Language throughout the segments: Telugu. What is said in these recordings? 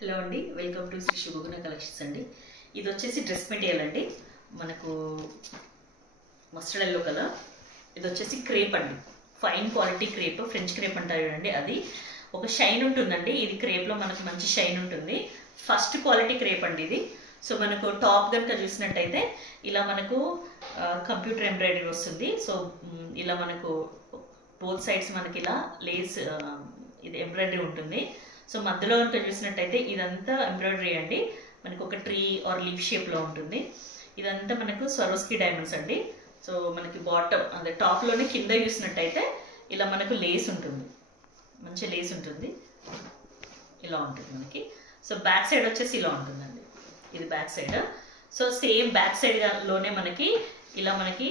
హలో అండి, వెల్కమ్ టు శ్రీ శుభగుణ కలెక్షన్స్ అండి. ఇది వచ్చేసి డ్రెస్ మెటీరియల్ అండి. మనకు మస్టర్డ్ ఎల్లో కలర్. ఇది వచ్చేసి క్రేప్ అండి, fine quality crepe, French crepe అంటారు కదండి. అది ఒక షైన్ ఉంటుందండి. ఇది క్రేప్లో మనకు మంచి షైన్ ఉంటుంది. ఫస్ట్ క్వాలిటీ క్రేప్ అండి ఇది. సో మనకు టాప్ కనుక చూసినట్టయితే ఇలా మనకు కంప్యూటర్ ఎంబ్రాయిడరీ వస్తుంది. సో ఇలా మనకు బోత్ సైడ్స్ మనకి ఇలా లేస్ ఇది ఎంబ్రాయిడరీ ఉంటుంది. సో మధ్యలో కనుక చూసినట్టయితే ఇదంతా ఎంబ్రాయిడరీ అండి. మనకు ఒక ట్రీ ఆర్ లీఫ్ షేప్లో ఉంటుంది. ఇదంతా మనకు స్వరోస్కి డైమండ్స్ అండి. సో మనకి బాటమ్ అదే టాప్లోనే కింద చూసినట్టయితే ఇలా మనకు లేస్ ఉంటుంది, మంచి లేస్ ఉంటుంది. ఇలా ఉంటుంది మనకి. సో బ్యాక్ సైడ్ వచ్చేసి ఇలా ఉంటుందండి. ఇది back side. So same back side లోనే మనకి ఇలా మనకి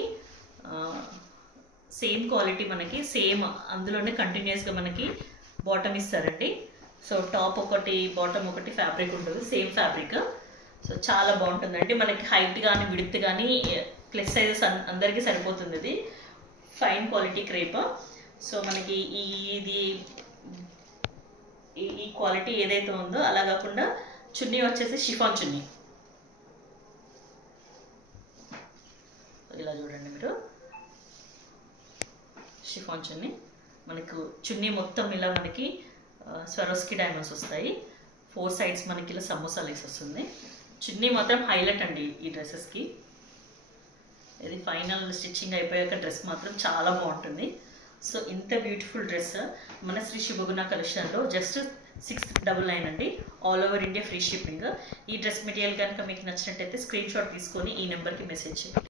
సేమ్ క్వాలిటీ మనకి సేమ్ అందులోనే కంటిన్యూస్గా మనకి బాటమ్ ఇస్తారండి. సో టాప్ ఒకటి బాటమ్ ఒకటి ఫ్యాబ్రిక్ ఉంటుంది, సేమ్ ఫ్యాబ్రిక్. సో చాలా బాగుంటుందండి. మనకి హైట్ కానీ విడ్త్ కానీ ప్లస్ సైజెస్ అందరికీ సరిపోతుంది. ఇది ఫైన్ క్వాలిటీ క్రేప్. సో మనకి ఇది ఈ క్వాలిటీ ఏదైతే ఉందో అలా కాకుండా చున్నీ వచ్చేసి షిఫాన్ చున్నీ. ఇలా చూడండి మీరు, షిఫాన్ చున్నీ. మనకు చున్నీ మొత్తం ఇలా మనకి స్వరోస్కి డైమండ్స్ వస్తాయి. 4 సైడ్స్ మనకి ఇలా సమోసా లేస్ వస్తుంది. చున్నీ మాత్రం హైలైట్ అండి ఈ డ్రెస్సెస్కి. ఇది ఫైనల్ స్టిచ్చింగ్ అయిపోయాక డ్రెస్ మాత్రం చాలా బాగుంటుంది. సో ఇంత బ్యూటిఫుల్ డ్రెస్ మన శ్రీ శుభగుణ కలెక్షన్లో జస్ట్ 699 అండి. All over India free shipping. ఈ డ్రెస్ మెటీరియల్ కనుక మీకు నచ్చినట్టయితే స్క్రీన్ షాట్ తీసుకొని ఈ నెంబర్కి మెసేజ్ చేయండి.